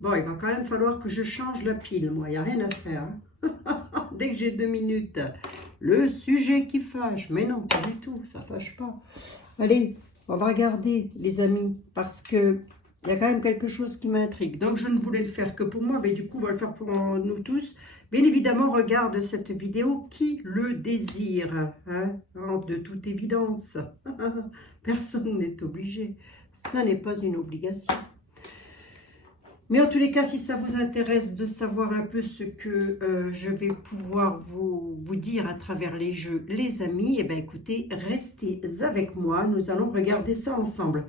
Bon, il va quand même falloir que je change la pile, moi, il n'y a rien à faire. Hein. Dès que j'ai 2 minutes, le sujet qui fâche. Mais non, pas du tout, ça fâche pas. Allez, on va regarder, les amis, parce que il y a quand même quelque chose qui m'intrigue. Donc, je ne voulais le faire que pour moi, mais du coup, on va le faire pour nous tous. Bien évidemment, regarde cette vidéo qui le désire, hein, de toute évidence. Personne n'est obligé. Ça n'est pas une obligation. Mais en tous les cas, si ça vous intéresse de savoir un peu ce que je vais pouvoir vous dire à travers les jeux, les amis, eh bien écoutez, restez avec moi, nous allons regarder ça ensemble.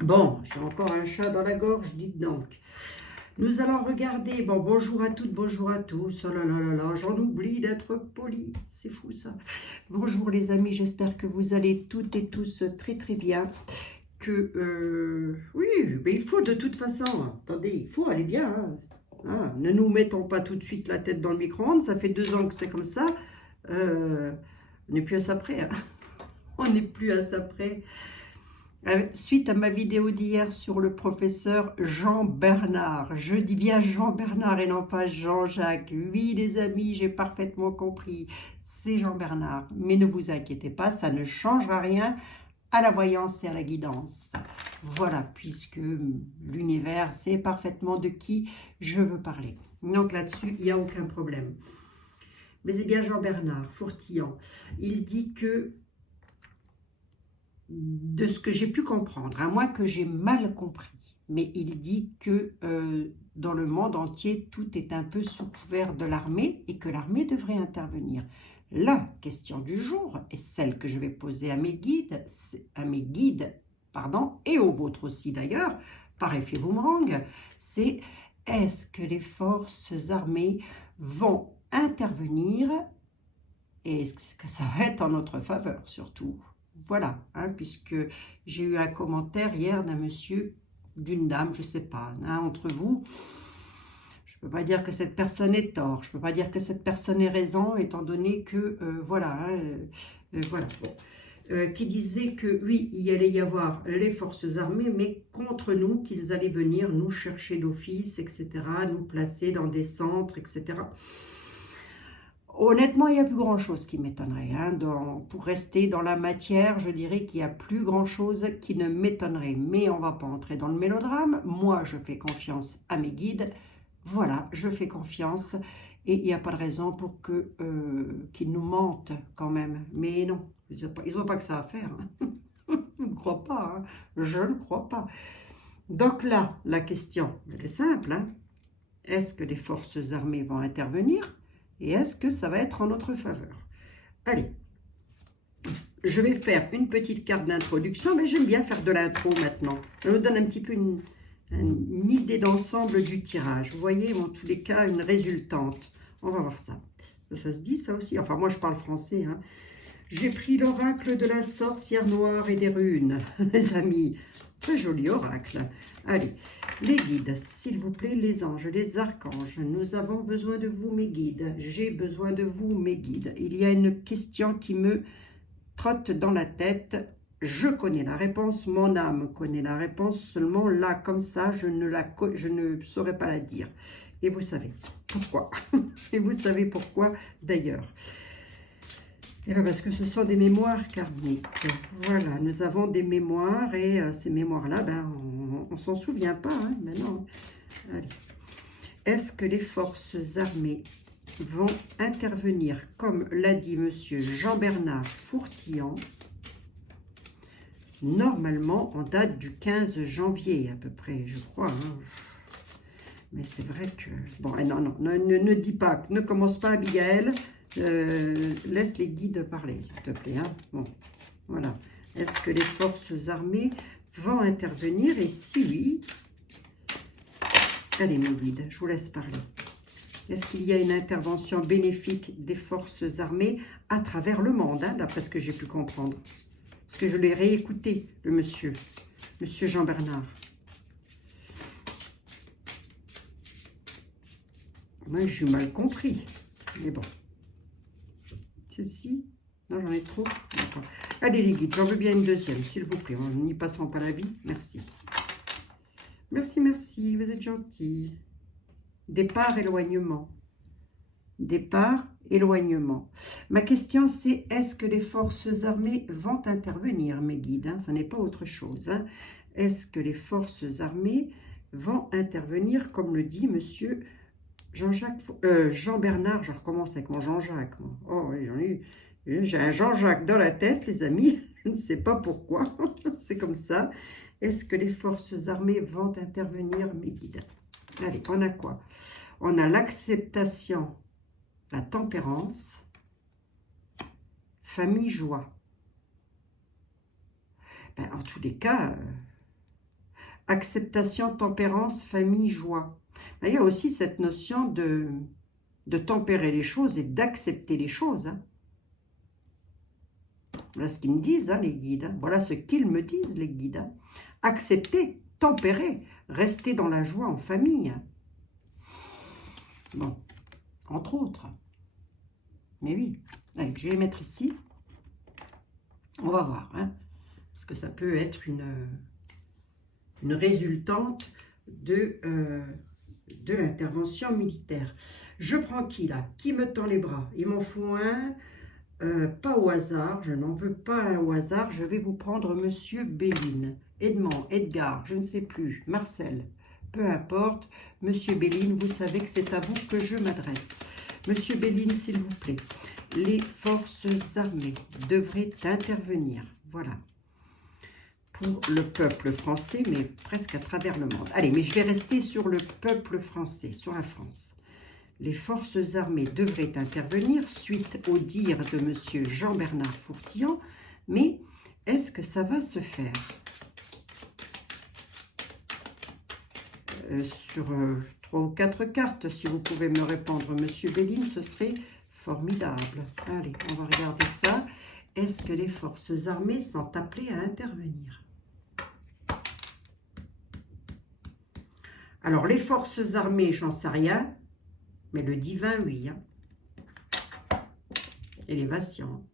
Bon, j'ai encore un chat dans la gorge, dites donc. Nous allons regarder, bon, bonjour à toutes, bonjour à tous, oh là là là là, j'en oublie d'être poli, c'est fou ça. Bonjour les amis, j'espère que vous allez toutes et tous très très bien. Oui, mais il faut de toute façon, attendez, il faut aller bien. Hein. Ne nous mettons pas tout de suite la tête dans le micro-ondes, ça fait 2 ans que c'est comme ça. On n'est plus à ça près. Hein. On n'est plus à ça près. Suite à ma vidéo d'hier sur le professeur Jean-Bernard, je dis bien Jean-Bernard et non pas Jean-Jacques. Oui, les amis, j'ai parfaitement compris, c'est Jean-Bernard. Mais ne vous inquiétez pas, ça ne changera rien à la voyance et à la guidance. Voilà, puisque l'univers sait parfaitement de qui je veux parler. Donc là-dessus, il n'y a aucun problème. Mais c'est bien Jean-Bernard Fourtillant. Il dit que, de ce que j'ai pu comprendre, à moins que j'ai mal compris, mais il dit que dans le monde entier, tout est un peu sous couvert de l'armée et que l'armée devrait intervenir. La question du jour est celle que je vais poser à mes guides, et aux vôtres aussi d'ailleurs, par effet boomerang, c'est est-ce que les forces armées vont intervenir et est-ce que ça va être en notre faveur surtout? Voilà, hein, puisque j'ai eu un commentaire hier d'un monsieur, d'une dame, je ne sais pas, hein, entre vous. Je ne peux pas dire que cette personne est tort, je ne peux pas dire que cette personne est raison, étant donné que, voilà, hein, voilà. Bon. Qui disait que oui, il allait y avoir les forces armées, mais contre nous, qu'ils allaient venir nous chercher d'office, etc., nous placer dans des centres, etc. Honnêtement, il n'y a plus grand-chose qui m'étonnerait. Hein. Pour rester dans la matière, je dirais qu'il n'y a plus grand-chose qui ne m'étonnerait. Mais on ne va pas entrer dans le mélodrame. Moi, je fais confiance à mes guides. Voilà, je fais confiance. Et il n'y a pas de raison pour qu'ils nous mentent quand même. Mais non, ils n'ont pas que ça à faire. Hein. Je ne crois pas. Hein. Je ne crois pas. Donc là, la question, elle est simple. Hein. Est-ce que les forces armées vont intervenir ? Et est-ce que ça va être en notre faveur? Allez, je vais faire une petite carte d'introduction, mais j'aime bien faire de l'intro maintenant. Ça me donne un petit peu une idée d'ensemble du tirage. Vous voyez, en tous les cas, une résultante. On va voir ça. Ça se dit, ça aussi? Enfin, moi, je parle français. Hein. J'ai pris l'oracle de la sorcière noire et des runes, les amis. Très joli oracle. Allez, les guides, s'il vous plaît, les anges, les archanges, nous avons besoin de vous, mes guides. J'ai besoin de vous, mes guides. Il y a une question qui me trotte dans la tête. Je connais la réponse, mon âme connaît la réponse, seulement là, comme ça, je ne saurais pas la dire. Et vous savez pourquoi. Et vous savez pourquoi, d'ailleurs. Eh bien parce que ce sont des mémoires karmiques. Voilà, nous avons des mémoires et ces mémoires-là, ben, on ne s'en souvient pas hein, maintenant. Allez. Est-ce que les forces armées vont intervenir, comme l'a dit monsieur Jean-Bernard Fourtillant, normalement en date du 15 janvier à peu près, je crois. Hein. Mais c'est vrai que... Bon, non, ne dis pas, ne commence pas Abigail. Laisse les guides parler, s'il te plaît. Hein. Bon, voilà. Est-ce que les forces armées vont intervenir? Et si oui, allez mes guides, je vous laisse parler. Est-ce qu'il y a une intervention bénéfique des forces armées à travers le monde, hein, d'après ce que j'ai pu comprendre? Parce que je l'ai réécouté, le monsieur Jean-Bernard. Moi, j'ai mal compris, mais bon. Ceci, non, j'en ai trop. Allez les guides, j'en veux bien une deuxième, s'il vous plaît. N'y passons pas la vie, merci. Merci, merci, vous êtes gentil. Départ, éloignement. Départ, éloignement. Ma question, c'est est-ce que les forces armées vont intervenir, mes guides, hein, ça n'est pas autre chose. Hein. Est-ce que les forces armées vont intervenir, comme le dit monsieur Jean-Bernard, je recommence avec mon Jean-Jacques. Oh, oui, j'ai un Jean-Jacques dans la tête, les amis. Je ne sais pas pourquoi. C'est comme ça. Est-ce que les forces armées vont intervenir, mes guides? Allez, on a quoi? On a l'acceptation, la tempérance, famille, joie. Ben, en tous les cas, acceptation, tempérance, famille, joie. Ben, il y a aussi cette notion de tempérer les choses et d'accepter les choses. Hein. Voilà ce qu'ils me disent, hein, les guides. Hein. Voilà ce qu'ils me disent, les guides. Hein. Accepter, tempérer, rester dans la joie en famille. Bon, entre autres. Mais oui. Allez, je vais les mettre ici. On va voir. Hein, parce que ça peut être une résultante de l'intervention militaire. Je prends qui là? Qui me tend les bras? Il m'en faut un. Pas au hasard, je n'en veux pas un au hasard, je vais vous prendre Monsieur Béline, Edmond, Edgar, je ne sais plus, Marcel, peu importe, Monsieur Béline, vous savez que c'est à vous que je m'adresse. Monsieur Béline, s'il vous plaît, les forces armées devraient intervenir, voilà, pour le peuple français, mais presque à travers le monde. Allez, mais je vais rester sur le peuple français, sur la France. Les forces armées devraient intervenir suite au dire de M. Jean-Bernard Fourtillon, mais est-ce que ça va se faire? Sur 3 ou 4 cartes, si vous pouvez me répondre, M. Béline, ce serait formidable. Allez, on va regarder ça. Est-ce que les forces armées sont appelées à intervenir? Alors, les forces armées, j'en sais rien. Mais le divin, oui. Hein. Élévation.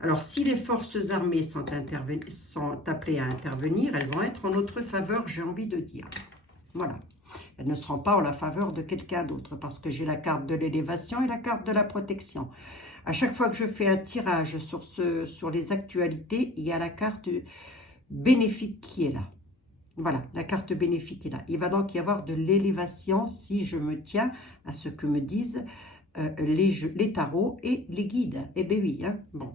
Alors, si les forces armées sont appelées à intervenir, elles vont être en notre faveur, j'ai envie de dire. Voilà. Elles ne seront pas en la faveur de quelqu'un d'autre, parce que j'ai la carte de l'élévation et la carte de la protection. À chaque fois que je fais un tirage sur les actualités, il y a la carte bénéfique qui est là. Voilà, la carte bénéfique est là. Il va donc y avoir de l'élévation si je me tiens à ce que me disent les tarots et les guides. Eh bien oui, hein, bon,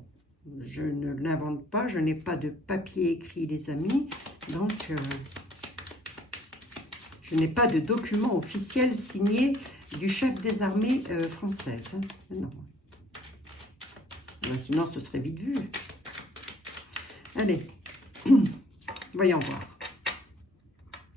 je ne l'invente pas, je n'ai pas de papier écrit, les amis, donc je n'ai pas de document officiel signé du chef des armées françaises. Hein. Non. Sinon, ce serait vite vu. Allez, voyons voir.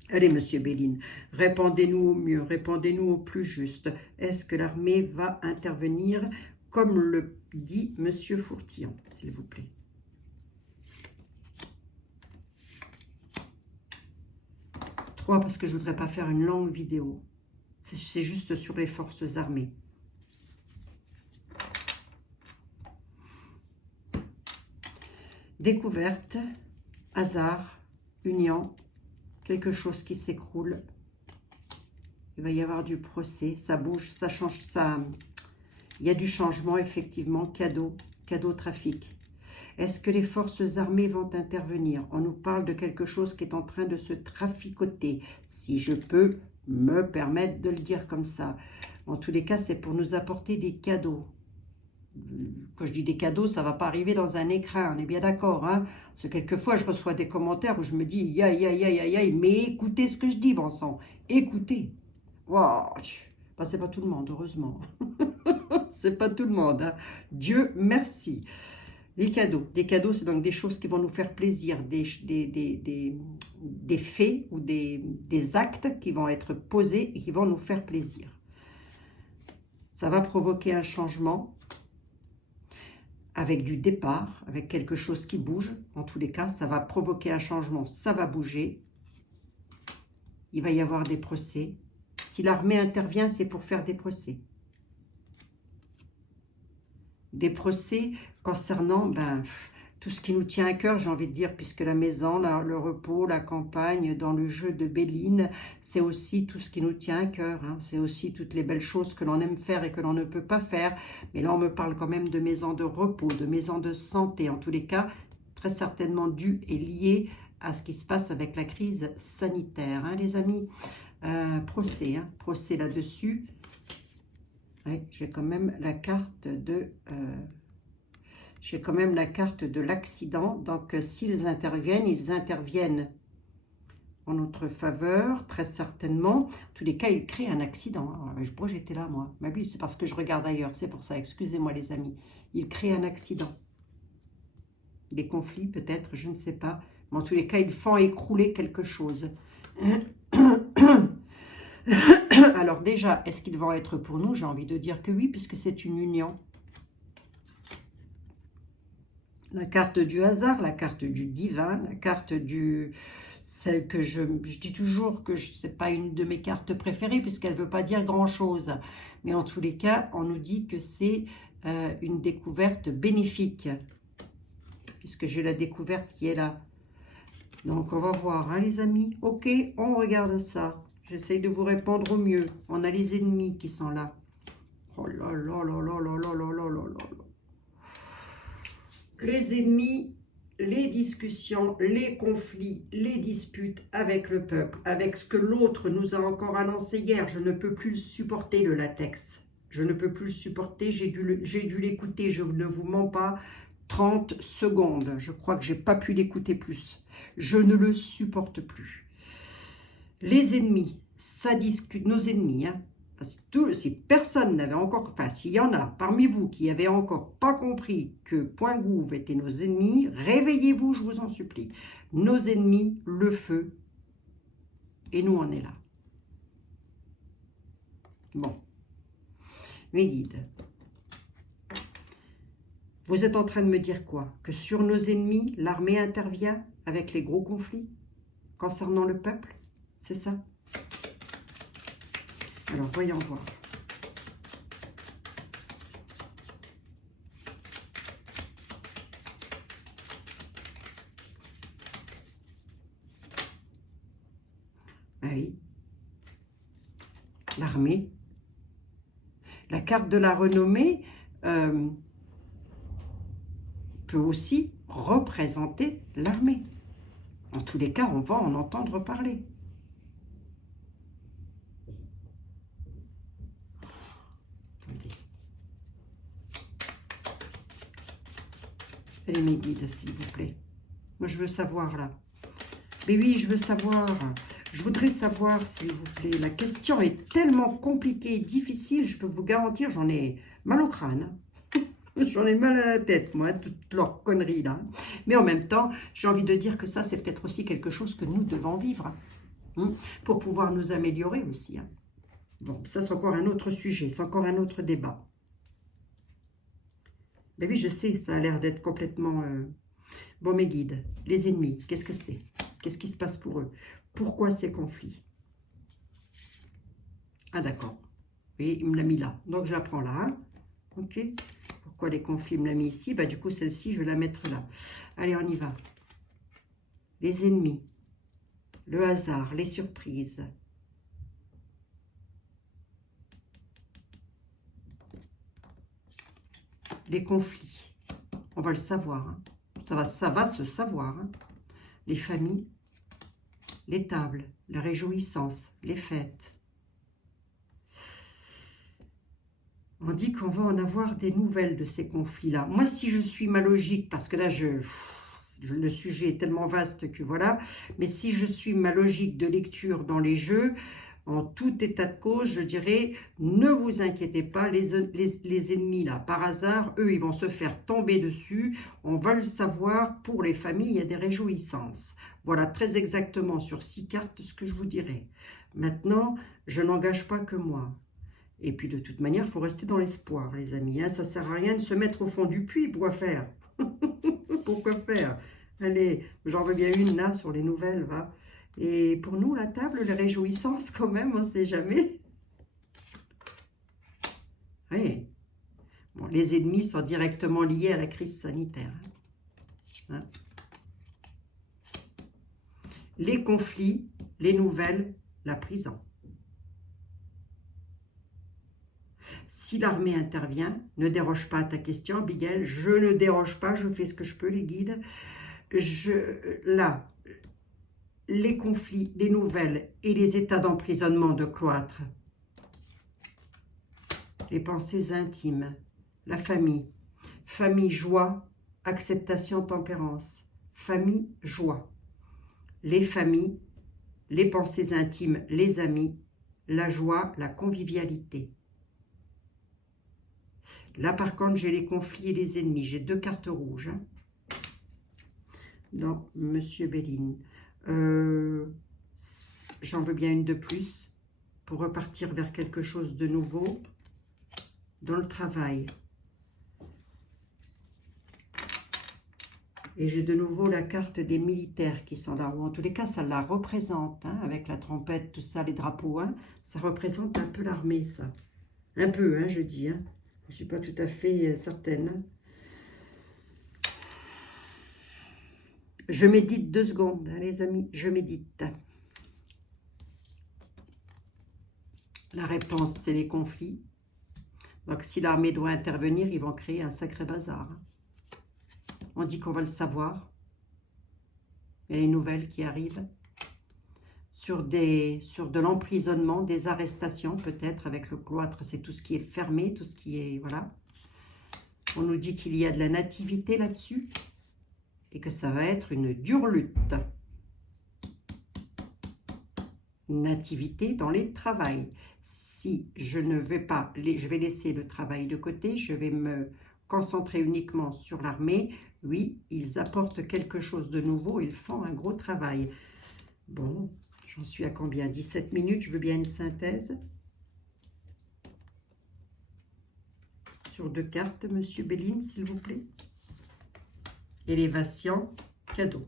Allez, Monsieur Béline, répondez-nous au mieux, répondez-nous au plus juste. Est-ce que l'armée va intervenir comme le dit Monsieur Fourtillon, s'il vous plaît? Trois, parce que je ne voudrais pas faire une longue vidéo. C'est juste sur les forces armées. Découverte, hasard, union, quelque chose qui s'écroule. Il va y avoir du procès, ça bouge, ça change, ça. Il y a du changement, effectivement, cadeau, trafic. Est-ce que les forces armées vont intervenir? On nous parle de quelque chose qui est en train de se traficoter, si je peux me permettre de le dire comme ça. En tous les cas, c'est pour nous apporter des cadeaux. Quand je dis des cadeaux, ça ne va pas arriver dans un écrin, on est bien d'accord. Hein? Parce que quelquefois, je reçois des commentaires où je me dis, aïe, aïe, aïe, aïe, aïe, mais écoutez ce que je dis, bon sang. Écoutez. Wow. Ben, c'est pas tout le monde, heureusement. C'est pas tout le monde. Hein? Dieu merci. Les cadeaux. Des cadeaux, c'est donc des choses qui vont nous faire plaisir, des faits ou des actes qui vont être posés et qui vont nous faire plaisir. Ça va provoquer un changement avec du départ, avec quelque chose qui bouge. En tous les cas, ça va provoquer un changement, ça va bouger. Il va y avoir des procès. Si l'armée intervient, c'est pour faire des procès. Des procès concernant tout ce qui nous tient à cœur, j'ai envie de dire, puisque la maison, le repos, la campagne, dans le jeu de Béline, c'est aussi tout ce qui nous tient à cœur. Hein. C'est aussi toutes les belles choses que l'on aime faire et que l'on ne peut pas faire. Mais là, on me parle quand même de maison de repos, de maison de santé. En tous les cas, très certainement dû et lié à ce qui se passe avec la crise sanitaire, hein, les amis. Procès, hein, procès là-dessus. Ouais, j'ai quand même la carte de... j'ai quand même la carte de l'accident. Donc, s'ils interviennent, ils interviennent en notre faveur, très certainement. En tous les cas, ils créent un accident. Pourquoi j'étais là, moi? Mais oui, c'est parce que je regarde ailleurs. C'est pour ça. Excusez-moi, les amis. Ils créent un accident. Des conflits, peut-être, je ne sais pas. Mais en tous les cas, ils font écrouler quelque chose. Alors déjà, est-ce qu'ils vont être pour nous? J'ai envie de dire que oui, puisque c'est une union. La carte du hasard, la carte du divin, la carte du... Celle que je dis toujours que ce n'est pas une de mes cartes préférées, puisqu'elle ne veut pas dire grand-chose. Mais en tous les cas, on nous dit que c'est une découverte bénéfique, puisque j'ai la découverte qui est là. Donc, on va voir, hein, les amis. Ok, on regarde ça. J'essaye de vous répondre au mieux. On a les ennemis qui sont là. Oh là là là là là là là là là là. Les ennemis, les discussions, les conflits, les disputes avec le peuple, avec ce que l'autre nous a encore annoncé hier. Je ne peux plus supporter le latex. Je ne peux plus le supporter. J'ai dû l'écouter, je ne vous mens pas. 30 secondes. Je crois que je n'ai pas pu l'écouter plus. Je ne le supporte plus. Les ennemis, ça discute, nos ennemis, hein. Si personne n'avait encore, enfin s'il y en a parmi vous qui n'avaient encore pas compris que Point Gouv étaient nos ennemis, réveillez-vous, je vous en supplie. Nos ennemis, le feu, et nous on est là. Bon, mes guides, vous êtes en train de me dire quoi? Que sur nos ennemis, l'armée intervient avec les gros conflits concernant le peuple? C'est ça? Alors, voyons voir. Ah oui. L'armée. La carte de la renommée peut aussi représenter l'armée. En tous les cas, on va en entendre parler. Allez, mes guides, s'il vous plaît. Moi, je veux savoir, là. Mais oui, je veux savoir. Je voudrais savoir, s'il vous plaît. La question est tellement compliquée, difficile, je peux vous garantir, j'en ai mal au crâne. J'en ai mal à la tête, moi, toutes leurs conneries, là. Mais en même temps, j'ai envie de dire que ça, c'est peut-être aussi quelque chose que nous devons vivre. Hein, pour pouvoir nous améliorer aussi. Hein. Bon, ça, c'est encore un autre sujet. C'est encore un autre débat. Mais oui, je sais, ça a l'air d'être complètement... Bon, mes guides, les ennemis, qu'est-ce que c'est? Qu'est-ce qui se passe pour eux? Pourquoi ces conflits? Ah, d'accord. Oui, il me l'a mis là. Donc, je la prends là. Hein. OK. Pourquoi les conflits, il me l'a mis ici? Bah, du coup, celle-ci, je vais la mettre là. Allez, on y va. Les ennemis, le hasard, les surprises. Les conflits. On va le savoir. Hein. Ça va se savoir. Hein. Les familles, les tables, la réjouissance, les fêtes. On dit qu'on va en avoir des nouvelles de ces conflits-là. Moi, si je suis ma logique, parce que là, le sujet est tellement vaste que voilà, mais si je suis ma logique de lecture dans les jeux, en tout état de cause, je dirais, ne vous inquiétez pas, les ennemis, là, par hasard, eux, ils vont se faire tomber dessus. On va le savoir, pour les familles, il y a des réjouissances. Voilà, très exactement, sur 6 cartes, ce que je vous dirais. Maintenant, je n'engage pas que moi. Et puis, de toute manière, il faut rester dans l'espoir, les amis. Hein. Ça ne sert à rien de se mettre au fond du puits. Pourquoi faire? Pourquoi faire? Allez, j'en veux bien une, là, sur les nouvelles, va. Et pour nous, la table, les réjouissances, quand même, on ne sait jamais. Oui. Bon, les ennemis sont directement liés à la crise sanitaire. Hein. Les conflits, les nouvelles, la prison. Si l'armée intervient, ne déroge pas à ta question, Abigail. Je ne déroge pas, je fais ce que je peux, les guides. Là, les conflits, les nouvelles et les états d'emprisonnement de cloître, les pensées intimes, la famille, famille, joie, acceptation, tempérance, famille, joie, les familles, les pensées intimes, les amis, la joie, la convivialité. Là, par contre, j'ai les conflits et les ennemis. J'ai 2 cartes rouges. Hein, dans Monsieur Béline. J'en veux bien une de plus pour repartir vers quelque chose de nouveau dans le travail. Et j'ai de nouveau la carte des militaires qui sont là. Ou en tous les cas, ça la représente. Hein, avec la trompette, tout ça, les drapeaux. Hein, ça représente un peu l'armée, ça. Un peu, hein, je dis. Hein. Je ne suis pas tout à fait certaine. Je médite 2 secondes, hein, les amis. Je médite. La réponse, c'est les conflits. Donc, si l'armée doit intervenir, ils vont créer un sacré bazar. On dit qu'on va le savoir. Il y a les nouvelles qui arrivent. Sur de l'emprisonnement, des arrestations peut-être avec le cloître. C'est tout ce qui est fermé, tout ce qui est... Voilà. On nous dit qu'il y a de la nativité là-dessus. Et que ça va être une dure lutte. Nativité dans les travails. Si je ne vais pas, je vais laisser le travail de côté, je vais me concentrer uniquement sur l'armée. Oui, ils apportent quelque chose de nouveau, ils font un gros travail. Bon, j'en suis à combien? 17 minutes, je veux bien une synthèse. Sur 2 cartes, Monsieur Béline, s'il vous plaît. Élévation, cadeau.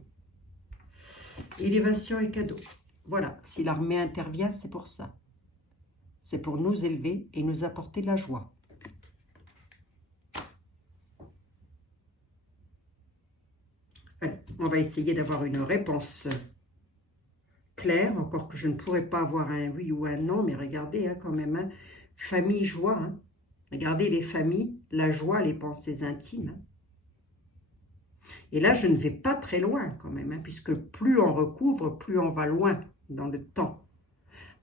Élévation et cadeau. Voilà, si l'armée intervient, c'est pour ça. C'est pour nous élever et nous apporter de la joie. Allez, on va essayer d'avoir une réponse claire, encore que je ne pourrais pas avoir un oui ou un non, mais regardez hein, quand même, hein, famille, joie. Hein. Regardez les familles, la joie, les pensées intimes. Hein. Et là, je ne vais pas très loin quand même, hein, puisque plus on recouvre, plus on va loin dans le temps.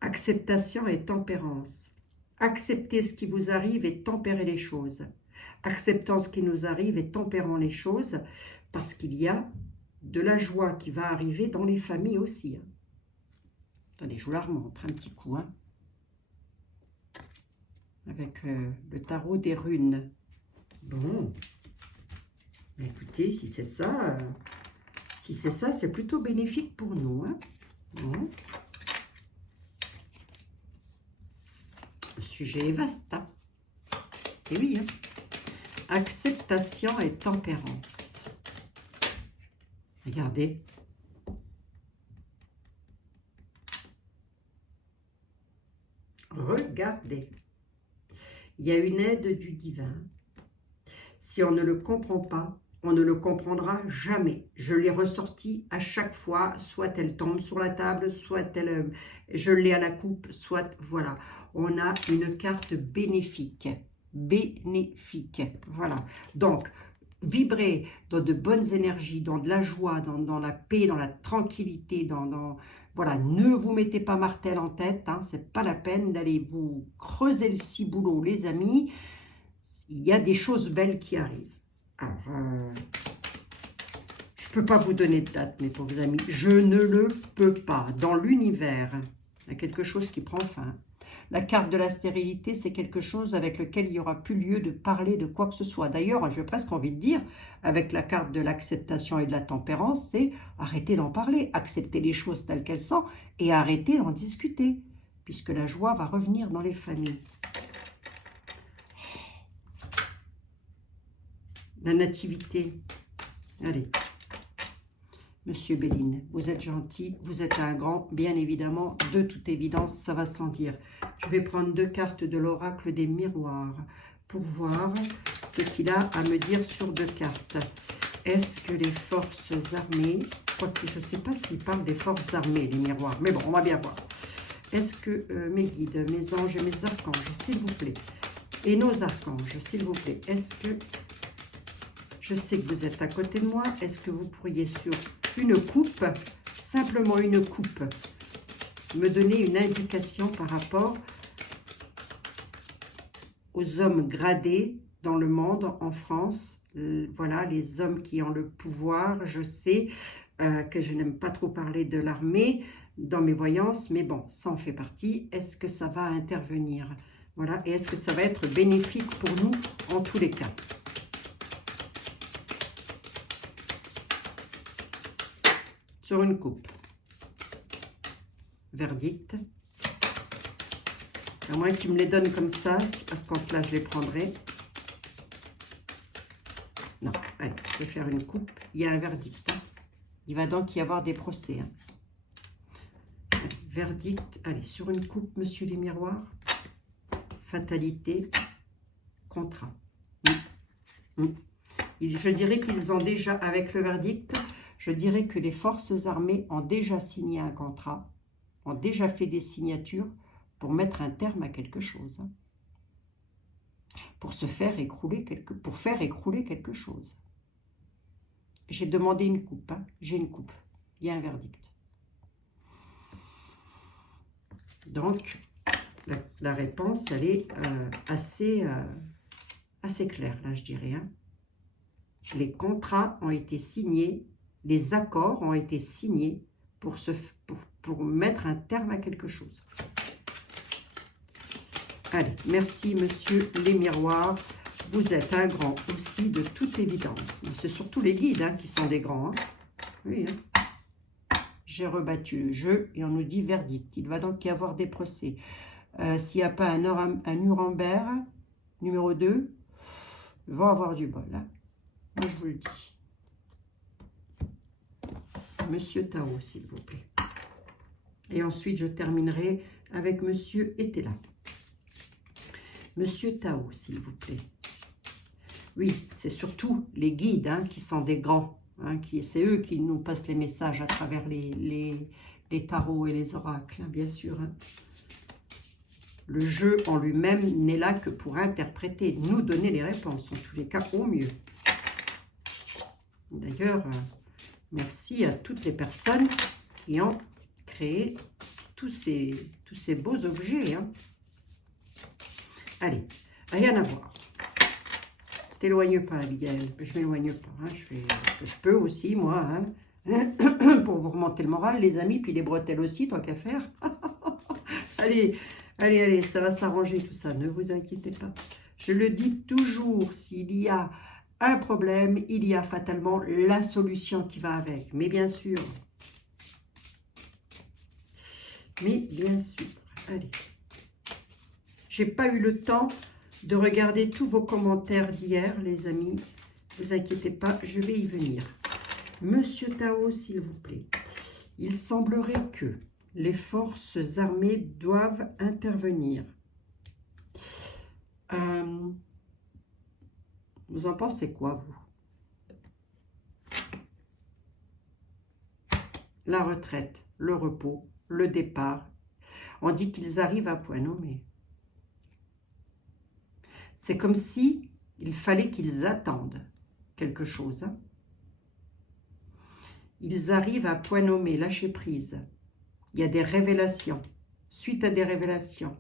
Acceptation et tempérance. Acceptez ce qui vous arrive et tempérez les choses. Acceptons ce qui nous arrive et tempérons les choses, parce qu'il y a de la joie qui va arriver dans les familles aussi. Hein. Attendez, je vous la remontre un petit coup. Hein, avec le tarot des runes. Bon. Écoutez, si c'est ça, c'est plutôt bénéfique pour nous. Hein. Bon. Le sujet est vaste. Hein. Et oui. Hein. Acceptation et tempérance. Regardez. Regardez. Il y a une aide du divin. Si on ne le comprend pas, on ne le comprendra jamais. Je l'ai ressorti à chaque fois, soit elle tombe sur la table, soit je l'ai à la coupe, soit voilà. On a une carte bénéfique. Bénéfique. Voilà. Donc, vibrez dans de bonnes énergies, dans de la joie, dans la paix, dans la tranquillité, voilà, ne vous mettez pas martel en tête, hein, c'est pas la peine d'aller vous creuser le ciboulot, les amis. Il y a des choses belles qui arrivent. Alors, je ne peux pas vous donner de date, mes pauvres amis. Je ne le peux pas. Dans l'univers, il y a quelque chose qui prend fin. La carte de la stérilité, c'est quelque chose avec lequel il n'y aura plus lieu de parler de quoi que ce soit. D'ailleurs, j'ai presque envie de dire, avec la carte de l'acceptation et de la tempérance, c'est arrêter d'en parler, accepter les choses telles qu'elles sont et arrêter d'en discuter, puisque la joie va revenir dans les familles. La nativité. Allez. Monsieur Béline, vous êtes gentil, vous êtes un grand, bien évidemment, de toute évidence, ça va sans dire. Je vais prendre 2 cartes de l'oracle des miroirs pour voir ce qu'il a à me dire sur 2 cartes. Est-ce que les forces armées, quoique je ne sais pas s'ils parlent des forces armées, les miroirs, mais bon, on va bien voir. Est-ce que mes guides, mes anges et mes archanges, s'il vous plaît, et nos archanges, s'il vous plaît, est-ce que, je sais que vous êtes à côté de moi, est-ce que vous pourriez sur une coupe, simplement une coupe, me donner une indication par rapport aux hommes gradés dans le monde, en France, voilà, les hommes qui ont le pouvoir. Je sais que je n'aime pas trop parler de l'armée dans mes voyances, mais bon, ça en fait partie. Est-ce que ça va intervenir? Voilà, et est-ce que ça va être bénéfique pour nous en tous les cas? Sur une coupe. Verdict. À moins que tu me les donnes comme ça, à ce compte-là, je les prendrai. Non, allez, je vais faire une coupe. Il y a un verdict. Hein. Il va donc y avoir des procès. Hein. Allez, verdict. Allez, sur une coupe, monsieur les miroirs. Fatalité. Contrat. Je dirais qu'ils ont déjà, avec le verdict, je dirais que les forces armées ont déjà signé un contrat, ont déjà fait des signatures pour mettre un terme à quelque chose. Hein. Pour se faire écrouler pour faire écrouler quelque chose. J'ai demandé une coupe, hein. J'ai une coupe. Il y a un verdict. Donc, la réponse, elle est assez claire, là, je dirais. Hein. Les contrats ont été signés, les accords ont été signés pour mettre un terme à quelque chose. Allez, merci, monsieur les miroirs. Vous êtes un grand aussi, de toute évidence. C'est surtout les guides hein, qui sont des grands. Hein. Oui, hein. J'ai rebattu le jeu et on nous dit verdict. Il va donc y avoir des procès. S'il n'y a pas un Nuremberg, numéro 2, va avoir du bol. Hein. Moi, je vous le dis. Monsieur Tao, s'il vous plaît. Et ensuite, je terminerai avec monsieur Etela. Monsieur Tao, s'il vous plaît. Oui, c'est surtout les guides hein, qui sont des grands. Hein, c'est eux qui nous passent les messages à travers les tarots et les oracles, hein, bien sûr. Hein. Le jeu en lui-même n'est là que pour interpréter, nous donner les réponses, en tous les cas au mieux. D'ailleurs, merci à toutes les personnes qui ont créé tous ces beaux objets. Hein. Allez, rien à voir. T'éloigne pas, Abigail. Je m'éloigne pas. Hein. Je fais ce que je peux aussi, moi. Hein. Pour vous remonter le moral, les amis, puis les bretelles aussi, tant qu'à faire. Allez, allez, allez, ça va s'arranger tout ça. Ne vous inquiétez pas. Je le dis toujours, s'il y a un problème, il y a fatalement la solution qui va avec. Mais bien sûr. Allez. J'ai pas eu le temps de regarder tous vos commentaires d'hier, les amis. Ne vous inquiétez pas, je vais y venir. Monsieur Tao, s'il vous plaît. Il semblerait que les forces armées doivent intervenir. Vous en pensez quoi, vous? La retraite, le repos, le départ. On dit qu'ils arrivent à point nommé. C'est comme si il fallait qu'ils attendent quelque chose. Hein. Ils arrivent à point nommé, lâcher prise. Il y a des révélations. Suite à des révélations,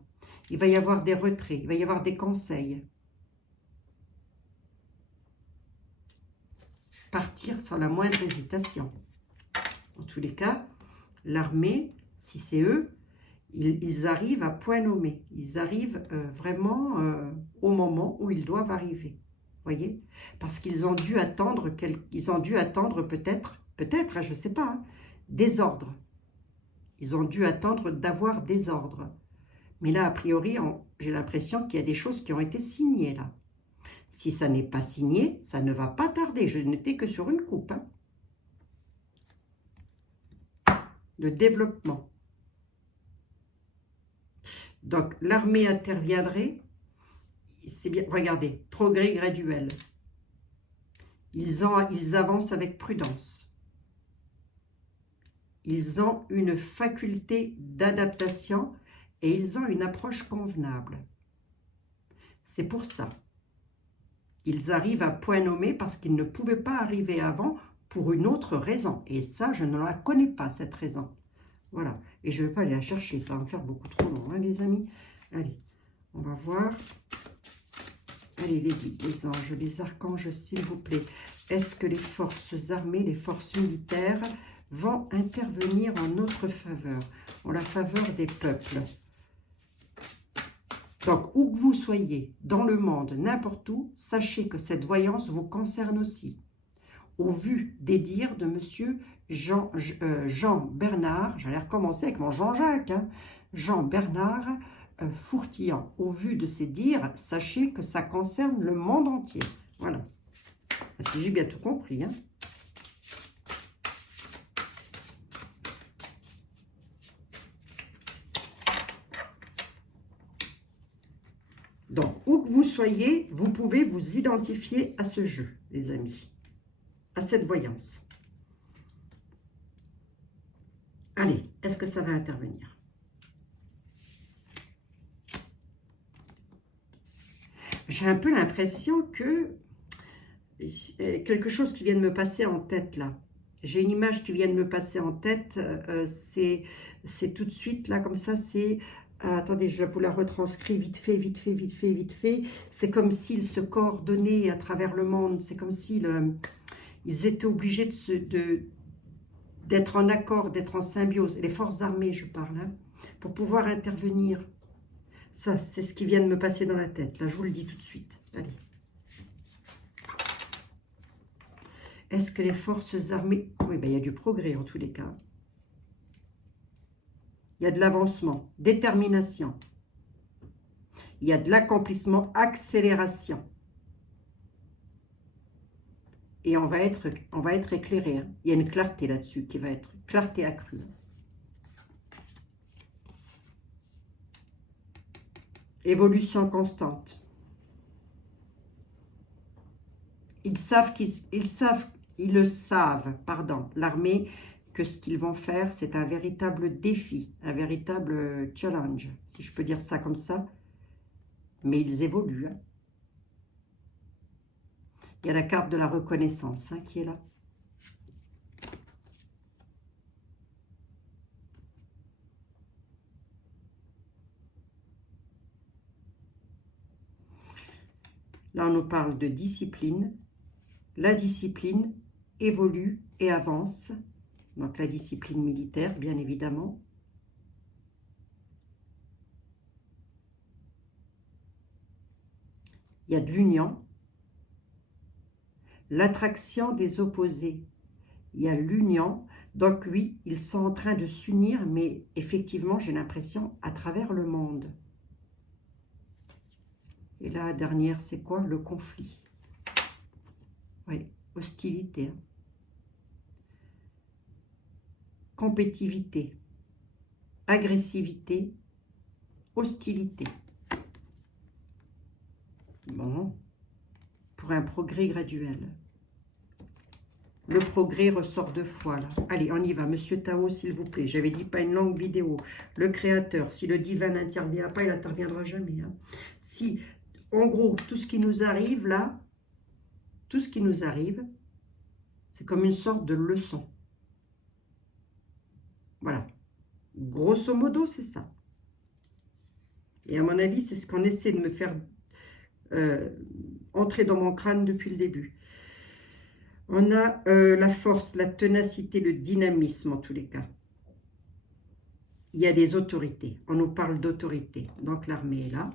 il va y avoir des retraits, il va y avoir des conseils. Partir sans la moindre hésitation. En tous les cas, l'armée, si c'est eux, ils arrivent à point nommé. Ils arrivent vraiment au moment où ils doivent arriver. Voyez? Parce qu'ils ont dû attendre, peut-être, hein, je ne sais pas, hein, des ordres. Ils ont dû attendre d'avoir des ordres. Mais là, a priori, j'ai l'impression qu'il y a des choses qui ont été signées là. Si ça n'est pas signé, ça ne va pas tarder. Je n'étais que sur une coupe. Hein. Le développement. Donc, l'armée interviendrait. C'est bien. Regardez, progrès graduel. Ils avancent avec prudence. Ils ont une faculté d'adaptation et ils ont une approche convenable. C'est pour ça. Ils arrivent à point nommé parce qu'ils ne pouvaient pas arriver avant pour une autre raison. Et ça, je ne la connais pas, cette raison. Voilà. Et je ne vais pas aller la chercher. Ça va me faire beaucoup trop long, hein, les amis. Allez, on va voir. Allez, les guides, les anges, les archanges, s'il vous plaît. Est-ce que les forces armées, les forces militaires vont intervenir en notre faveur, en la faveur des peuples? Donc, où que vous soyez, dans le monde, n'importe où, sachez que cette voyance vous concerne aussi. Au vu des dires de monsieur Jean Bernard, j'allais recommencer avec mon Jean-Jacques, hein, Jean Bernard Fourtillant. Au vu de ces dires, sachez que ça concerne le monde entier. Voilà. Si j'ai bien tout compris, hein. Donc, où que vous soyez, vous pouvez vous identifier à ce jeu, les amis, à cette voyance. Allez, est-ce que ça va intervenir? J'ai un peu l'impression que quelque chose qui vient de me passer en tête, là. J'ai une image qui vient de me passer en tête, c'est tout de suite, là, comme ça, c'est... attendez, je vous la retranscris vite fait, vite fait, vite fait, vite fait. C'est comme s'ils se coordonnaient à travers le monde. C'est comme s'ils ils étaient obligés d'être en accord, d'être en symbiose. Les forces armées, je parle, hein, pour pouvoir intervenir. Ça, c'est ce qui vient de me passer dans la tête. Là, je vous le dis tout de suite. Allez. Est-ce que les forces armées... Oui, ben, il y a du progrès en tous les cas. Il y a de l'avancement, détermination. Il y a de l'accomplissement, accélération. Et on va être éclairé. Hein. Il y a une clarté là-dessus qui va être clarté accrue. Évolution constante. Ils le savent, pardon, l'armée, que ce qu'ils vont faire, c'est un véritable défi, un véritable challenge, si je peux dire ça comme ça. Mais ils évoluent. Hein. Il y a la carte de la reconnaissance, hein, qui est là. Là, on nous parle de discipline. La discipline évolue et avance. Donc, la discipline militaire, bien évidemment. Il y a de l'union. L'attraction des opposés. Il y a l'union. Donc, oui, ils sont en train de s'unir, mais effectivement, j'ai l'impression, à travers le monde. Et la dernière, c'est quoi? Le conflit. Oui, hostilité. Hein. Compétitivité. Agressivité. Hostilité. Bon, pour un progrès graduel. Le progrès ressort 2 fois, là. Allez, on y va. Monsieur Tao, s'il vous plaît. J'avais dit pas une longue vidéo. Le créateur, si le divin n'intervient pas, il n'interviendra jamais. Hein. Si... En gros, tout ce qui nous arrive là, tout ce qui nous arrive, c'est comme une sorte de leçon. Voilà. Grosso modo, c'est ça. Et à mon avis, c'est ce qu'on essaie de me faire entrer dans mon crâne depuis le début. On a la force, la ténacité, le dynamisme en tous les cas. Il y a des autorités. On nous parle d'autorité. Donc l'armée est là.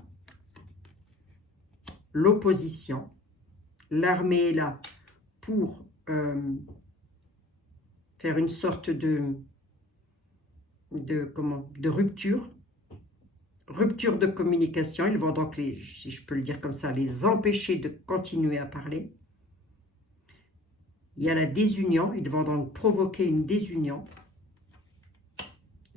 L'opposition. L'armée est là pour faire une sorte de rupture. Rupture de communication. Ils vont donc, si je peux le dire comme ça, les empêcher de continuer à parler. Il y a la désunion. Ils vont donc provoquer une désunion.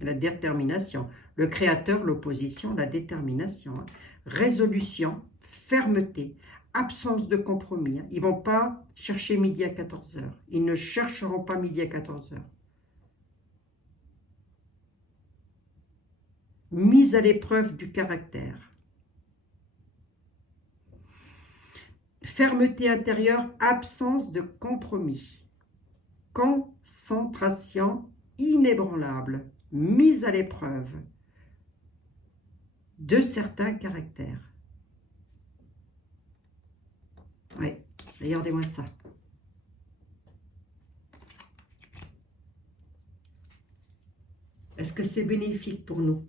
La détermination. Le créateur, l'opposition, la détermination. Hein. Résolution, fermeté, Absence de compromis. Hein. Ils ne vont pas chercher midi à 14 heures. Ils ne chercheront pas midi à 14 heures. Mise à l'épreuve du caractère. Fermeté intérieure, absence de compromis. Concentration inébranlable, mise à l'épreuve de certains caractères. Oui, regardez-moi ça. Est-ce que c'est bénéfique pour nous?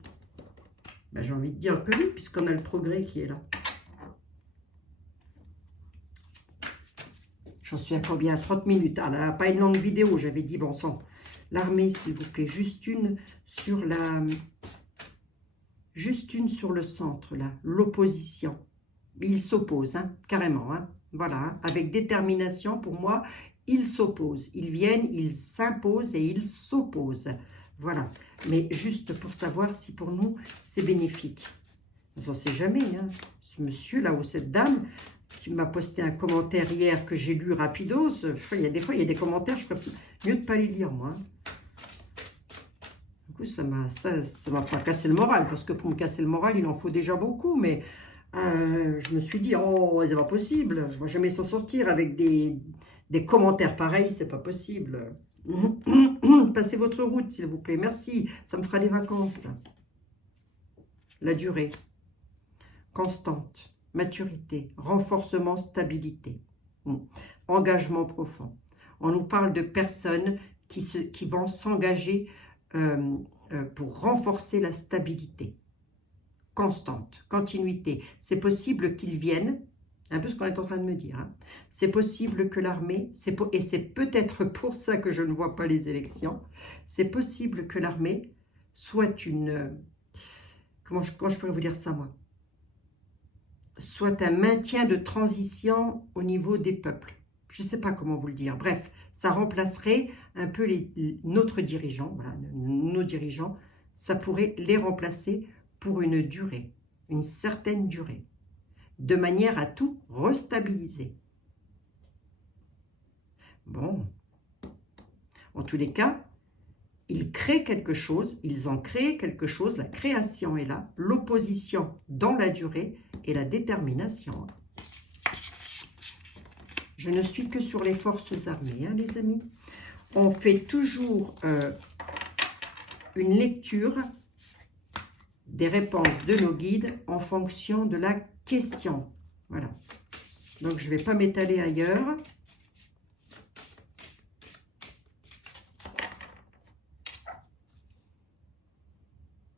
Ben, j'ai envie de dire que oui, puisqu'on a le progrès qui est là. J'en suis à combien? 30 minutes. Ah là, pas une longue vidéo, j'avais dit, bon sang. L'armée, s'il vous plaît, juste une sur la... Juste une sur le centre, là, l'opposition. Ils s'opposent, hein, carrément, hein. Voilà, hein, avec détermination, pour moi, ils s'opposent. Ils viennent, ils s'imposent et ils s'opposent. Voilà, mais juste pour savoir si pour nous, c'est bénéfique. On ne sait jamais, hein. Ce monsieur, là, ou cette dame, qui m'a posté un commentaire hier que j'ai lu rapidos, il y a des fois, il y a des commentaires, je ferais mieux de ne pas les lire, moi. Du coup, ça m'a pas cassé le moral, parce que pour me casser le moral, il en faut déjà beaucoup, mais je me suis dit, oh, c'est pas possible, je ne vais jamais s'en sortir avec des commentaires pareils, c'est pas possible. Passez votre route, s'il vous plaît, merci, ça me fera des vacances. La durée, constante, maturité, renforcement, stabilité, engagement profond. On nous parle de personnes qui vont s'engager pour renforcer la stabilité. Constante, continuité. C'est possible qu'ils viennent, un peu ce qu'on est en train de me dire, hein. C'est possible que l'armée, et c'est peut-être pour ça que je ne vois pas les élections, c'est possible que l'armée soit une... Comment je pourrais vous dire ça, moi? Soit un maintien de transition au niveau des peuples. Je ne sais pas comment vous le dire. Bref, ça remplacerait un peu notre dirigeant, voilà, nos dirigeants, ça pourrait les remplacer pour une durée, une certaine durée, de manière à tout restabiliser. Bon, en tous les cas, ils créent quelque chose, ils ont créé quelque chose, la création est là, l'opposition dans la durée et la détermination. Je ne suis que sur les forces armées, hein, les amis. On fait toujours une lecture des réponses de nos guides en fonction de la question. Voilà. Donc, je ne vais pas m'étaler ailleurs.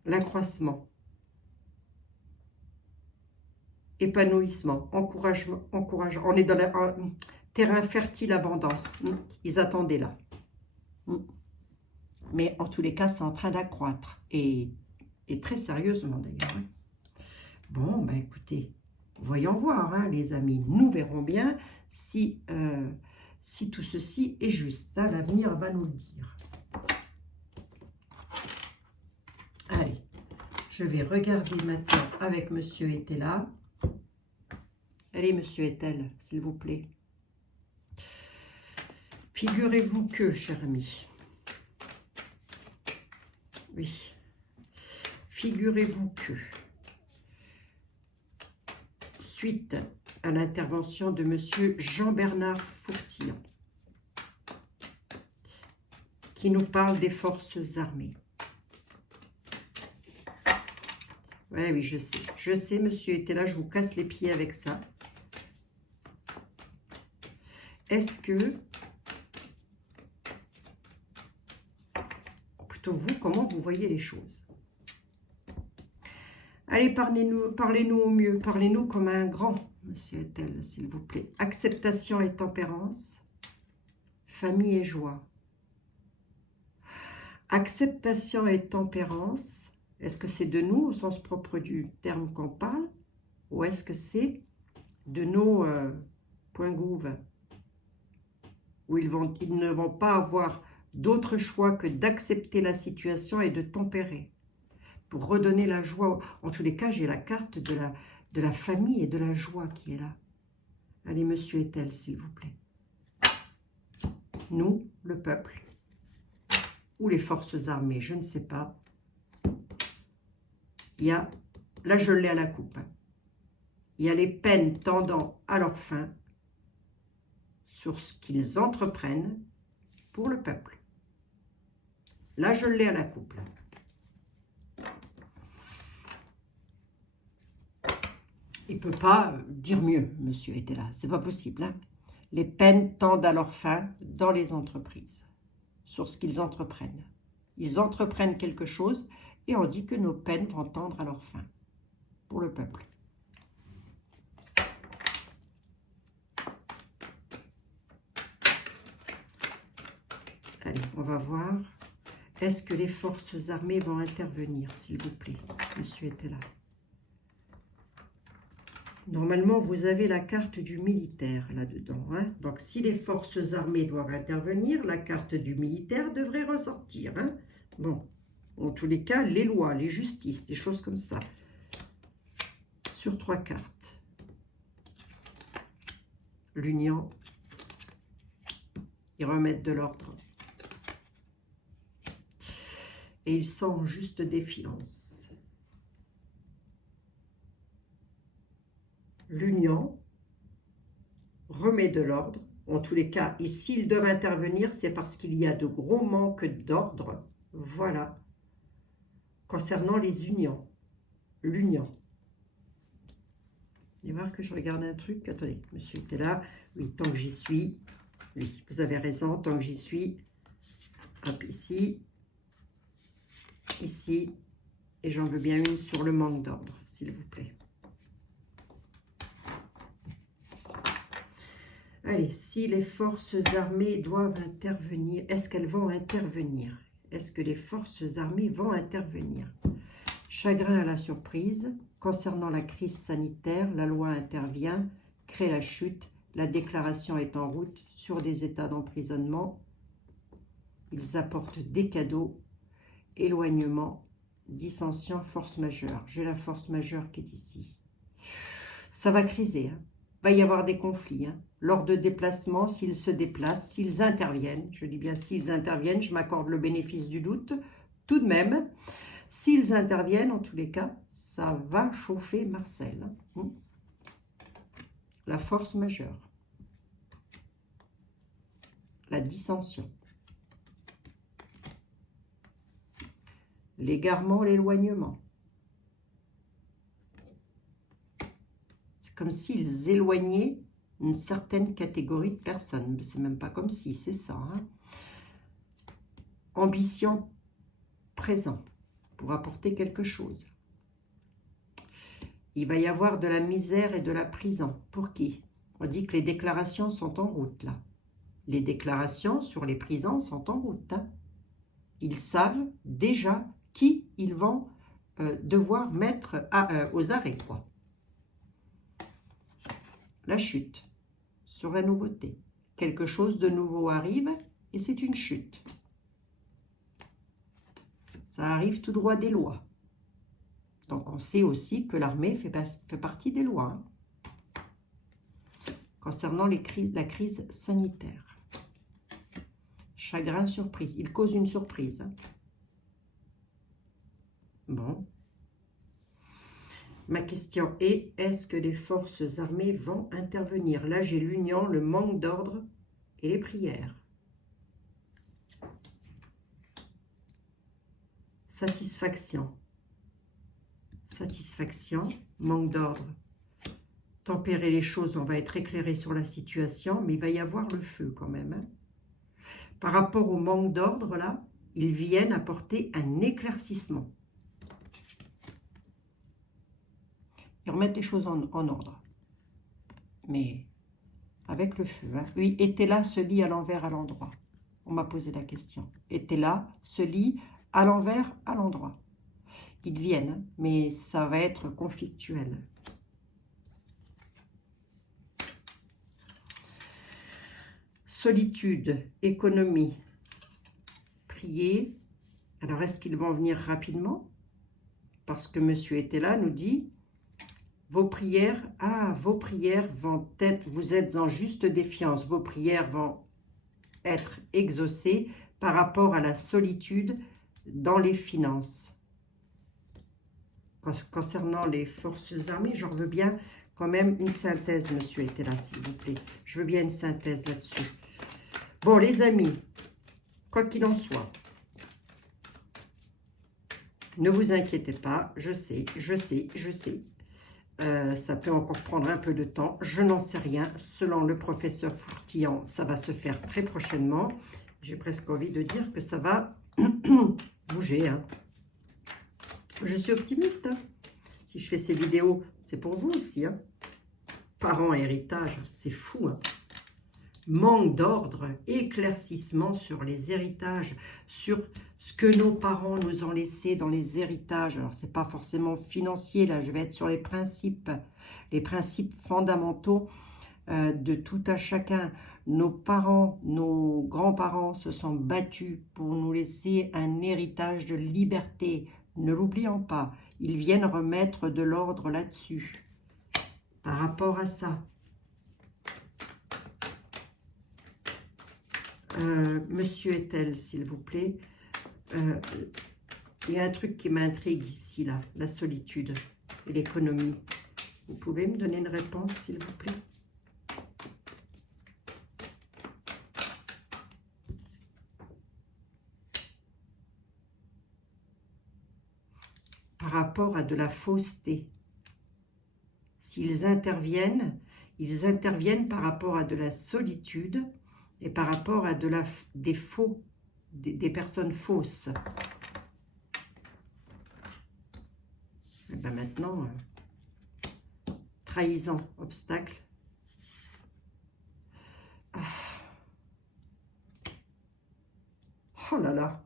L'accroissement. Épanouissement. Encouragement. On est dans un terrain fertile, abondance. Ils attendaient là. Mais en tous les cas, c'est en train d'accroître. Et très sérieusement d'ailleurs. Bon, ben écoutez, voyons voir, hein, les amis. Nous verrons bien si tout ceci est juste. Hein, l'avenir va nous le dire. Allez, je vais regarder maintenant avec Monsieur Etela. Allez, Monsieur Etel, s'il vous plaît. Figurez-vous que, cher ami, oui, figurez-vous que, suite à l'intervention de Monsieur Jean-Bernard Fourtillon, qui nous parle des forces armées. Ouais, oui, je sais, Monsieur était là, je vous casse les pieds avec ça. Est-ce que, plutôt vous, comment vous voyez les choses? Allez, parlez-nous au mieux, parlez-nous comme un grand, Monsieur Etel, s'il vous plaît. Acceptation et tempérance, famille et joie. Acceptation et tempérance, est-ce que c'est de nous, au sens propre du terme qu'on parle, ou est-ce que c'est de nos points gouves, où ils ne vont pas avoir d'autre choix que d'accepter la situation et de tempérer, pour redonner la joie. En tous les cas, j'ai la carte de la famille et de la joie qui est là. Allez, monsieur est-elle, s'il vous plaît. Nous, le peuple, ou les forces armées, je ne sais pas. Il y a, là je l'ai à la coupe, hein. Il y a les peines tendant à leur fin sur ce qu'ils entreprennent pour le peuple. Là je l'ai à la coupe. Il ne peut pas dire mieux, monsieur était là, c'est pas possible, hein. Les peines tendent à leur fin dans les entreprises, sur ce qu'ils entreprennent. Ils entreprennent quelque chose et on dit que nos peines vont tendre à leur fin pour le peuple. Allez, on va voir. Est-ce que les forces armées vont intervenir, s'il vous plaît? Monsieur était là. Normalement, vous avez la carte du militaire là-dedans, hein? Donc, si les forces armées doivent intervenir, la carte du militaire devrait ressortir, hein? Bon, en tous les cas, les lois, les justices, des choses comme ça. Sur 3 cartes. L'union. Ils remettent de l'ordre. Et ils sont en juste défiance. L'union remet de l'ordre. En tous les cas, et s'ils doivent intervenir, c'est parce qu'il y a de gros manques d'ordre. Voilà. Concernant les unions. L'union. Vous allez voir que je regarde un truc. Attendez, monsieur était là. Oui, tant que j'y suis. Oui, vous avez raison, tant que j'y suis. Hop, ici. Ici. Et j'en veux bien une sur le manque d'ordre, s'il vous plaît. Allez, si les forces armées doivent intervenir, est-ce qu'elles vont intervenir? Est-ce que les forces armées vont intervenir? Chagrin à la surprise. Concernant la crise sanitaire, la loi intervient, crée la chute. La déclaration est en route sur des états d'emprisonnement. Ils apportent des cadeaux. Éloignement, dissension, force majeure. J'ai la force majeure qui est ici. Ça va criser, hein. Va y avoir des conflits, hein. Lors de déplacements, s'ils se déplacent, s'ils interviennent, je dis bien s'ils interviennent, je m'accorde le bénéfice du doute, tout de même, s'ils interviennent, en tous les cas, ça va chauffer Marcel, hein. La force majeure, la dissension, l'égarement, l'éloignement. C'est comme s'ils éloignaient une certaine catégorie de personnes. C'est même pas comme si, c'est ça, hein. Ambition présent pour apporter quelque chose. Il va y avoir de la misère et de la prison. Pour qui? On dit que les déclarations sont en route, là. Les déclarations sur les prisons sont en route, hein. Ils savent déjà qui ils vont devoir mettre aux arrêts, quoi. La chute sur la nouveauté. Quelque chose de nouveau arrive et c'est une chute. Ça arrive tout droit des lois. Donc on sait aussi que l'armée fait partie des lois, hein. Concernant la crise sanitaire. Chagrin, surprise. Il cause une surprise, hein. Bon. Ma question est, est-ce que les forces armées vont intervenir? Là, j'ai l'union, le manque d'ordre et les prières. Satisfaction. Satisfaction, manque d'ordre. Tempérer les choses, on va être éclairé sur la situation, mais il va y avoir le feu quand même, hein. Par rapport au manque d'ordre, là, ils viennent apporter un éclaircissement. Ils remettent les choses en ordre. Mais avec le feu, hein. Oui, était là, se lit à l'envers, à l'endroit. On m'a posé la question. Était là, se lit à l'envers, à l'endroit. Ils viennent, hein, mais ça va être conflictuel. Solitude, économie, prier. Alors, est-ce qu'ils vont venir rapidement? Parce que monsieur était là, nous dit... vos prières, vos prières vont être, vous êtes en juste défiance, vos prières vont être exaucées par rapport à la solitude dans les finances. Concernant les forces armées, j'en veux bien quand même une synthèse, monsieur était là, s'il vous plaît. Je veux bien une synthèse là-dessus. Bon, les amis, quoi qu'il en soit, ne vous inquiétez pas, je sais. Ça peut encore prendre un peu de temps, je n'en sais rien. Selon le professeur Fourtillan, ça va se faire très prochainement. J'ai presque envie de dire que ça va bouger. Hein. Je suis optimiste. Hein. Si je fais ces vidéos, c'est pour vous aussi. Hein. Parents, héritage, c'est fou. Hein. Manque d'ordre, éclaircissement sur les héritages, sur ce que nos parents nous ont laissé dans les héritages. Alors, ce n'est pas forcément financier, là, je vais être sur les principes fondamentaux de tout à chacun. Nos parents, nos grands-parents se sont battus pour nous laisser un héritage de liberté. Ne l'oublions pas, ils viennent remettre de l'ordre là-dessus. Par rapport à ça, Monsieur Etel, s'il vous plaît, il y a un truc qui m'intrigue ici, là, la solitude et l'économie. Vous pouvez me donner une réponse, s'il vous plaît? Par rapport à de la fausseté. S'ils interviennent, ils interviennent par rapport à de la solitude et par rapport à des personnes fausses. Et ben maintenant, trahison, obstacle. Oh là là.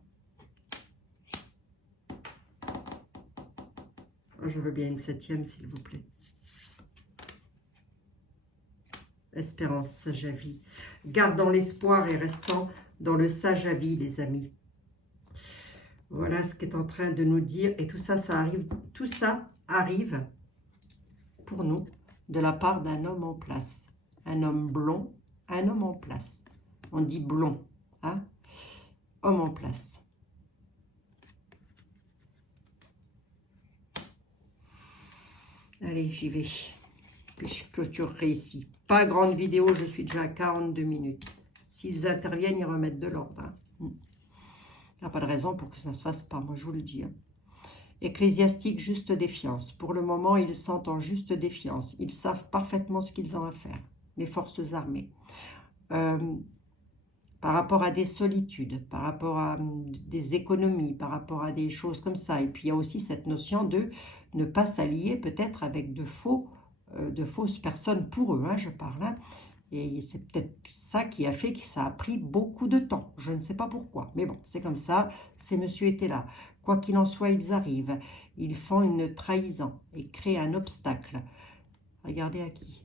Je veux bien une 7e, s'il vous plaît. Espérance, sage à vie. Gardons l'espoir et restons dans le sage à vie, les amis. Voilà ce qu'est en train de nous dire. Et tout ça arrive pour nous de la part d'un homme en place. Un homme blond, un homme en place. On dit blond, hein? Homme en place. Allez, j'y vais. Puis je clôturerai ici. Pas grande vidéo, je suis déjà à 42 minutes. S'ils interviennent, ils remettent de l'ordre. Hein. Il n'y a pas de raison pour que ça ne se fasse pas, moi je vous le dis. Hein. Ecclésiastique, juste défiance. Pour le moment, ils sont en juste défiance. Ils savent parfaitement ce qu'ils ont à faire, les forces armées. Par rapport à des solitudes, par rapport à des économies, par rapport à des choses comme ça. Et puis il y a aussi cette notion de ne pas s'allier peut-être avec de fausses personnes pour eux, hein, je parle. Hein. Et c'est peut-être ça qui a fait que ça a pris beaucoup de temps. Je ne sais pas pourquoi. Mais bon, c'est comme ça. Ces messieurs étaient là. Quoi qu'il en soit, ils arrivent. Ils font une trahison et créent un obstacle. Regardez à qui.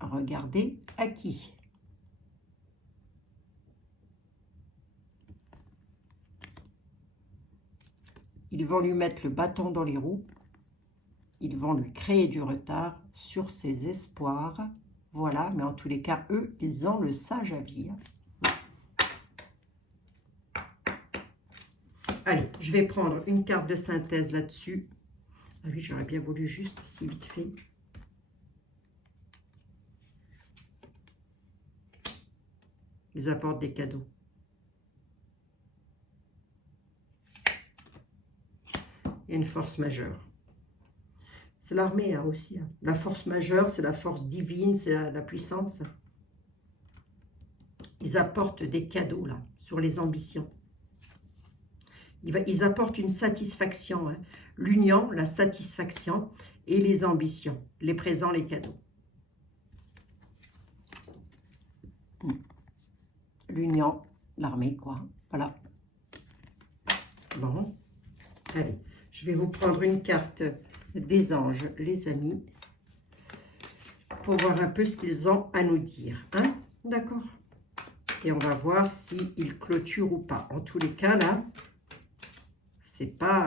Regardez à qui. Ils vont lui mettre le bâton dans les roues. Ils vont lui créer du retard sur ses espoirs. Voilà, mais en tous les cas, eux, ils ont le sage à vie. Allez, je vais prendre une carte de synthèse là-dessus. Ah oui, j'aurais bien voulu juste si vite fait. Ils apportent des cadeaux. Et une force majeure. C'est l'armée hein, aussi. Hein. La force majeure, c'est la force divine, c'est la puissance. Ils apportent des cadeaux là, sur les ambitions. Ils apportent une satisfaction. Hein. L'union, la satisfaction et les ambitions. Les présents, les cadeaux. L'union, l'armée, quoi. Voilà. Bon. Allez, je vais vous prendre une carte des anges, les amis, pour voir un peu ce qu'ils ont à nous dire. Hein? D'accord? Et on va voir s'ils clôturent ou pas. En tous les cas, là, c'est pas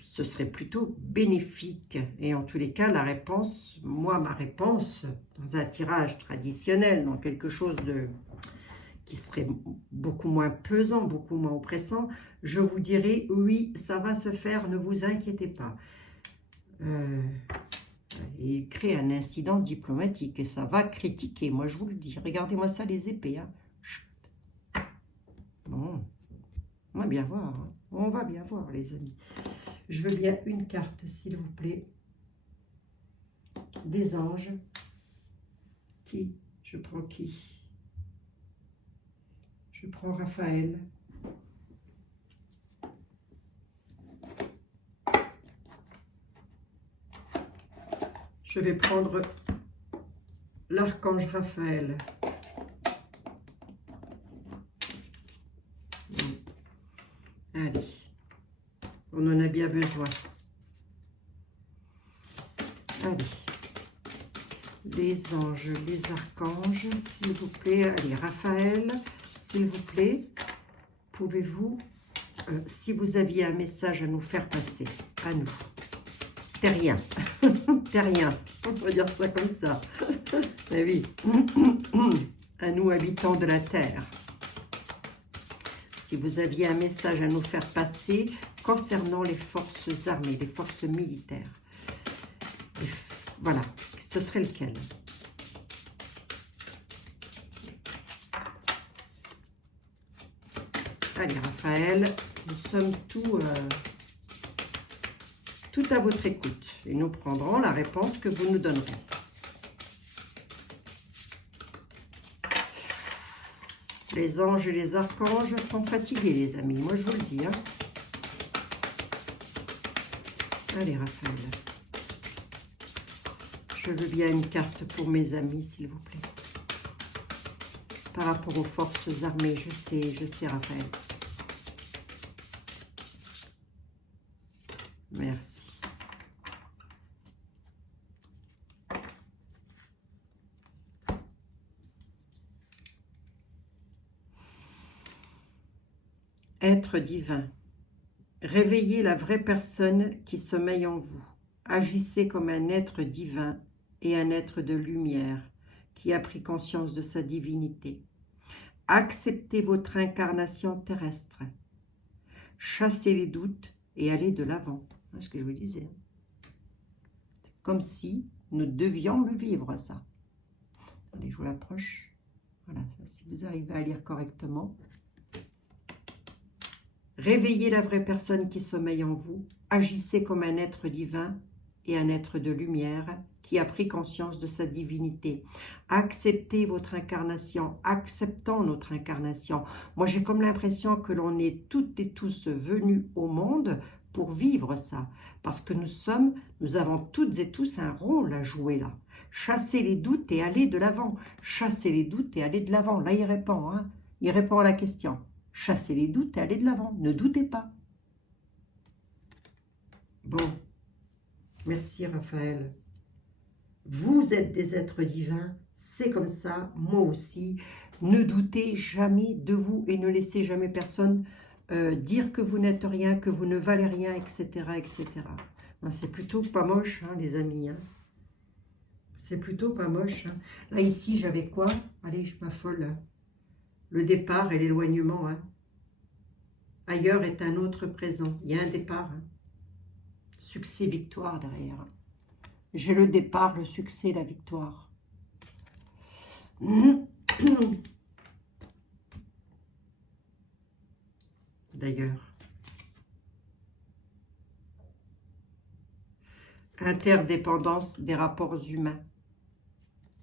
ce serait plutôt bénéfique. Et en tous les cas, la réponse, moi, ma réponse, dans un tirage traditionnel, dans quelque chose qui serait beaucoup moins pesant, beaucoup moins oppressant, je vous dirais, oui, ça va se faire, ne vous inquiétez pas. Il crée un incident diplomatique et ça va critiquer, moi je vous le dis. Regardez-moi ça, les épées. Hein. Bon, on va bien voir. Hein. On va bien voir, les amis. Je veux bien une carte, s'il vous plaît. Des anges. Qui? Je prends qui? Je prends Raphaël. Je vais prendre l'archange Raphaël. Allez, on en a bien besoin. Allez, les anges, les archanges, s'il vous plaît. Allez, Raphaël, s'il vous plaît, pouvez-vous, si vous aviez un message à nous faire passer, à nous, terrien, terrien, on peut dire ça comme ça, eh oui, à nous habitants de la Terre. Si vous aviez un message à nous faire passer concernant les forces armées, les forces militaires. Et voilà, ce serait lequel? Allez, Raphaël, nous sommes tout à votre écoute. Et nous prendrons la réponse que vous nous donnerez. Les anges et les archanges sont fatigués, les amis. Moi, je vous le dis. Hein. Allez, Raphaël. Je veux bien une carte pour mes amis, s'il vous plaît. Par rapport aux forces armées, je sais, Raphaël. Merci. Être divin. Réveillez la vraie personne qui sommeille en vous. Agissez comme un être divin et un être de lumière qui a pris conscience de sa divinité. Acceptez votre incarnation terrestre. Chassez les doutes et allez de l'avant. C'est ce que je vous disais. C'est comme si nous devions le vivre, ça. Attendez, je vous l'approche. Voilà, si vous arrivez à lire correctement. Réveillez la vraie personne qui sommeille en vous. Agissez comme un être divin et un être de lumière qui a pris conscience de sa divinité. Acceptez votre incarnation, acceptons notre incarnation. Moi, j'ai comme l'impression que l'on est toutes et tous venus au monde pour vivre ça. Parce que nous avons toutes et tous un rôle à jouer là. Chassez les doutes et allez de l'avant. Chassez les doutes et allez de l'avant. Là, il répond. Hein. Il répond à la question. Chassez les doutes et allez de l'avant. Ne doutez pas. Bon. Merci, Raphaël. Vous êtes des êtres divins. C'est comme ça. Moi aussi. Ne doutez jamais de vous et ne laissez jamais personne dire que vous n'êtes rien, que vous ne valez rien, etc. etc. C'est plutôt pas moche, hein, les amis. Hein. C'est plutôt pas moche. Hein. Là, ici, j'avais quoi? Allez, je m'affole. Le départ et l'éloignement. Hein. Ailleurs est un autre présent. Il y a un départ. Hein. Succès, victoire derrière. J'ai le départ, le succès, la victoire. D'ailleurs. Interdépendance des rapports humains.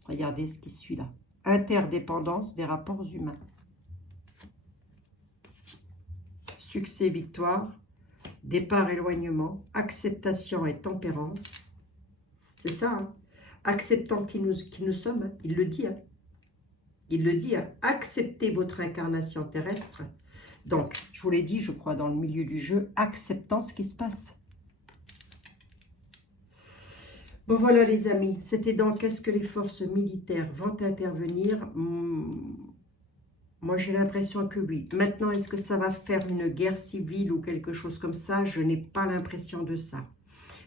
Regardez ce qui suit là. Interdépendance des rapports humains. Succès, victoire, départ, éloignement, acceptation et tempérance. C'est ça, hein. Acceptant qui nous sommes, hein. Il le dit. Hein. Il le dit, hein. Acceptez votre incarnation terrestre. Donc, je vous l'ai dit, je crois, dans le milieu du jeu, acceptant ce qui se passe. Bon, voilà les amis, c'était donc est-ce que les forces militaires vont intervenir? Moi, j'ai l'impression que oui. Maintenant, est-ce que ça va faire une guerre civile ou quelque chose comme ça? Je n'ai pas l'impression de ça.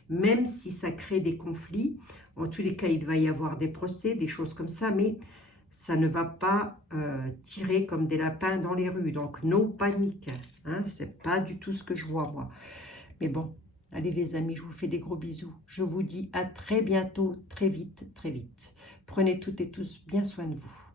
Même si ça crée des conflits, en tous les cas, il va y avoir des procès, des choses comme ça, mais ça ne va pas tirer comme des lapins dans les rues. Donc, no panique. Hein, c'est pas du tout ce que je vois, moi. Mais bon, allez les amis, je vous fais des gros bisous. Je vous dis à très bientôt, très vite, très vite. Prenez toutes et tous bien soin de vous.